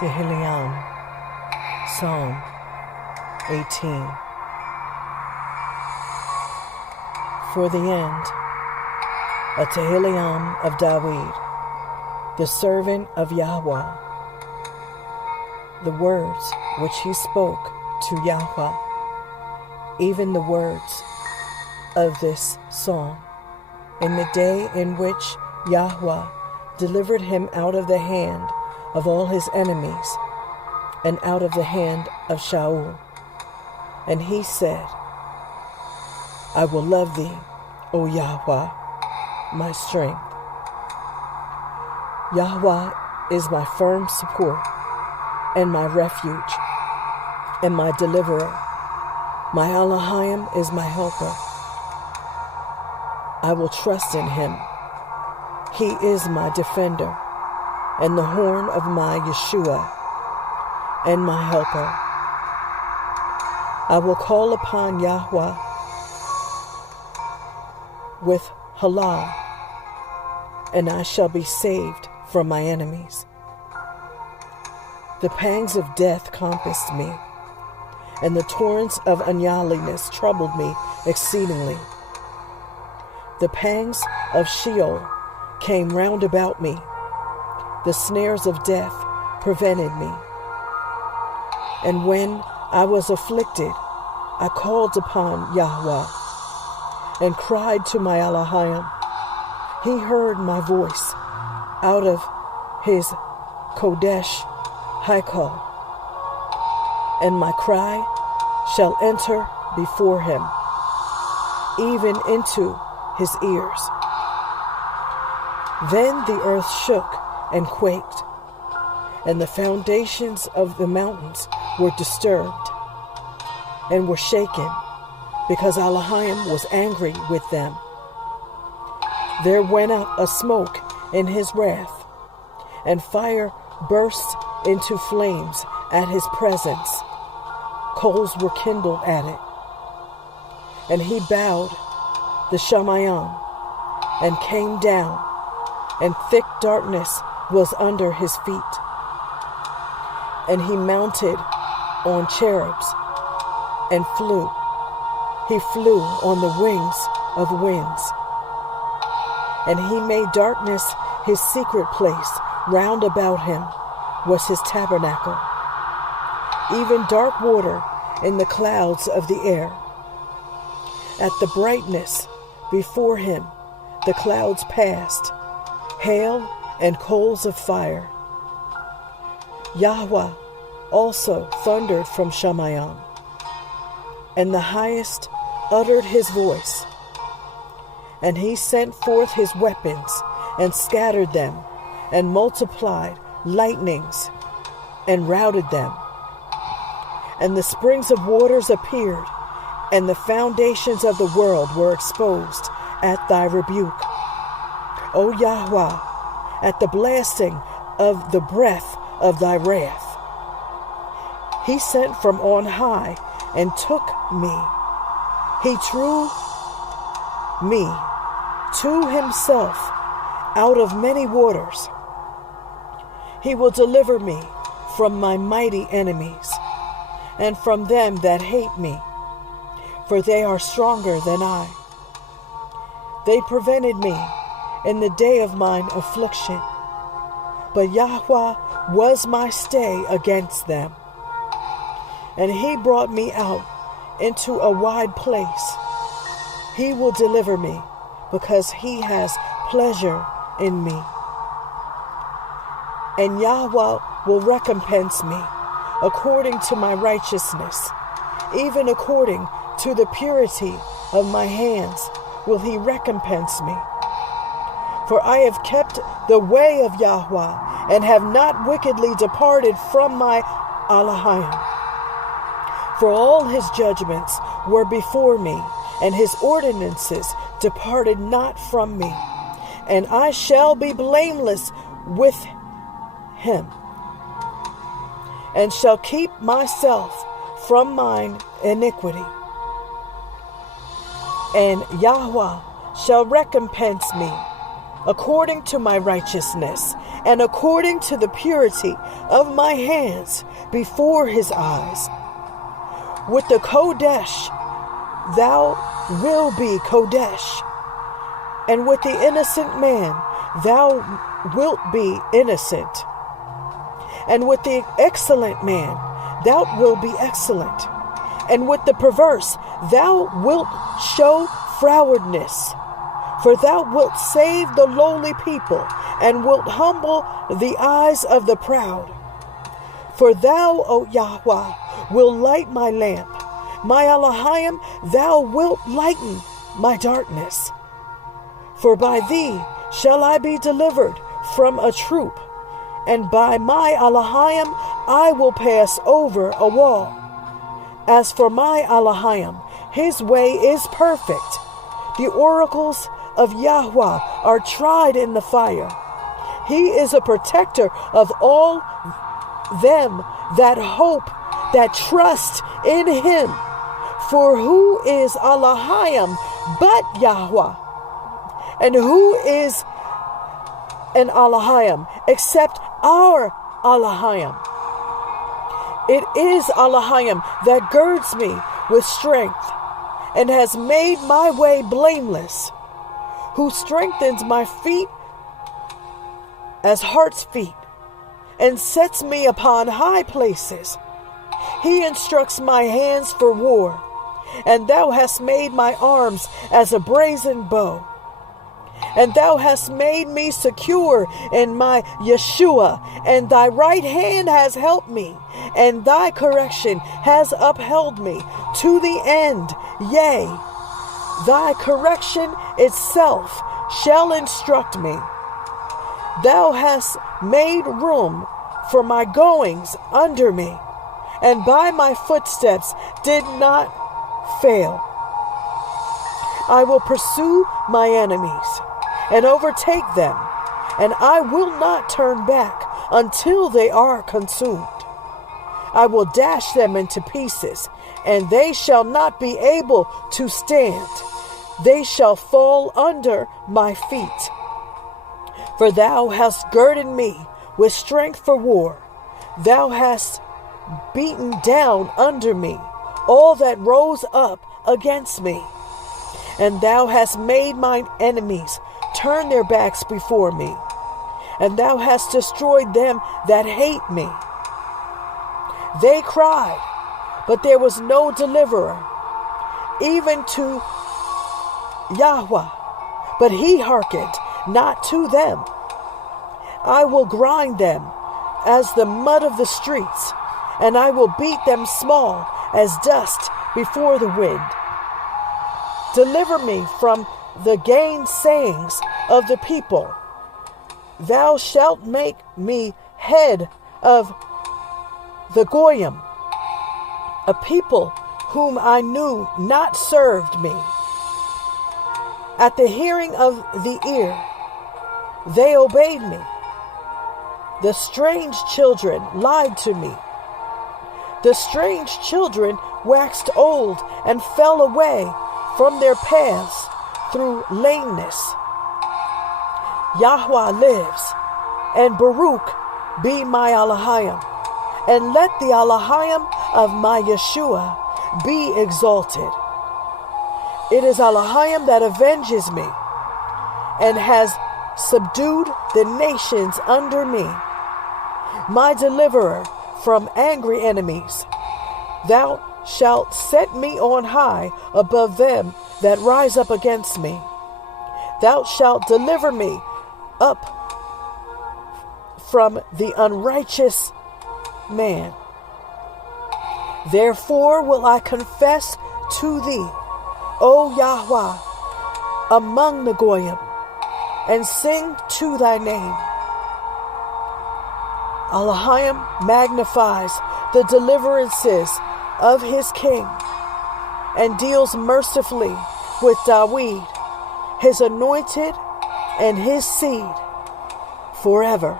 Tehilliym, Psalm 18. For the end, a Tehilliym of David, the servant of Yahweh, the words which he spoke to Yahweh, even the words of this song, in the day in which Yahweh delivered him out of the hand of all his enemies and out of the hand of Shaul. And he said, I will love thee, O Yahweh, my strength. Yahweh is my firm support and my refuge and my deliverer. My Elohim is my helper. I will trust in him. He is my defender and the horn of my Yeshua and my helper. I will call upon Yahweh with halal, and I shall be saved from my enemies. The pangs of death compassed me, and the torrents of ungodliness troubled me exceedingly. The pangs of Sheol came round about me. The snares of death prevented me. And when I was afflicted, I called upon Yahweh and cried to my Elohim. He heard my voice out of his Kodesh Haikal, and my cry shall enter before him, even into his ears. Then the earth shook and quaked, and the foundations of the mountains were disturbed and were shaken, because Elohim was angry with them. There went up a smoke in his wrath, and fire burst into flames at his presence. Coals were kindled at it. And he bowed the Shamayim and came down, and thick darkness was under his feet. And he mounted on cherubs and flew. He flew on the wings of winds. And he made darkness his secret place. Round about him was his tabernacle, even dark water in the clouds of the air. At the brightness before him the clouds passed, hail and coals of fire. Yahweh also thundered from Shamayim, and the highest uttered his voice. And he sent forth his weapons and scattered them, and multiplied lightnings and routed them. And the springs of waters appeared, and the foundations of the world were exposed at thy rebuke. O Yahweh, at the blasting of the breath of thy wrath. He sent from on high and took me. He drew me to himself out of many waters. He will deliver me from my mighty enemies and from them that hate me, for they are stronger than I. They prevented me in the day of mine affliction, but Yahweh was my stay against them. And he brought me out into a wide place. He will deliver me, because he has pleasure in me. And Yahweh will recompense me according to my righteousness, even according to the purity of my hands will he recompense me. For I have kept the way of Yahweh, and have not wickedly departed from my Elohim. For all his judgments were before me, and his ordinances departed not from me. And I shall be blameless with him, and shall keep myself from mine iniquity. And Yahweh shall recompense me according to my righteousness, and according to the purity of my hands before his eyes. With the Kodesh thou wilt be Kodesh, and with the innocent man thou wilt be innocent, and with the excellent man thou wilt be excellent, and with the perverse thou wilt show frowardness. For thou wilt save the lowly people, and wilt humble the eyes of the proud. For thou, O Yahweh, will light my lamp. My Elohim, thou wilt lighten my darkness. For by thee shall I be delivered from a troop, and by my Elohim I will pass over a wall. As for my Elohim, his way is perfect. The oracles of Yahweh are tried in the fire. He is a protector of all them that hope, that trust in him. For who is Elohim but Yahweh? And who is an Elohim except our Elohim? It is Elohim that girds me with strength, and has made my way blameless, who strengthens my feet as hart's feet, and sets me upon high places. He instructs my hands for war, and thou hast made my arms as a brazen bow. And thou hast made me secure in my Yeshua, and thy right hand has helped me, and thy correction has upheld me to the end. Yea, thy correction itself shall instruct me. Thou hast made room for my goings under me, and by my footsteps did not fail. I will pursue my enemies and overtake them, and I will not turn back until they are consumed. I will dash them into pieces, and they shall not be able to stand. They shall fall under my feet. For thou hast girded me with strength for war. Thou hast beaten down under me all that rose up against me. And thou hast made mine enemies turn their backs before me. And thou hast destroyed them that hate me. They cried, but there was no deliverer, even to Yahweh, but he hearkened not to them. I will grind them as the mud of the streets, and I will beat them small as dust before the wind. Deliver me from the gainsayings of the people. Thou shalt make me head of the Goyim. A people whom I knew not served me. At the hearing of the ear, they obeyed me. The strange children lied to me. The strange children waxed old and fell away from their paths through lameness. Yahweh lives, and Baruch be my Elohim, and let the Elohim of my Yeshua be exalted. It is Elohim that avenges me, and has subdued the nations under me, my deliverer from angry enemies. Thou shalt set me on high above them that rise up against me. Thou shalt deliver me up from the unrighteous man. Therefore will I confess to thee, O Yahweh, among the Goyim, and sing to thy name. Elohim magnifies the deliverances of his king, and deals mercifully with David, his anointed, and his seed forever.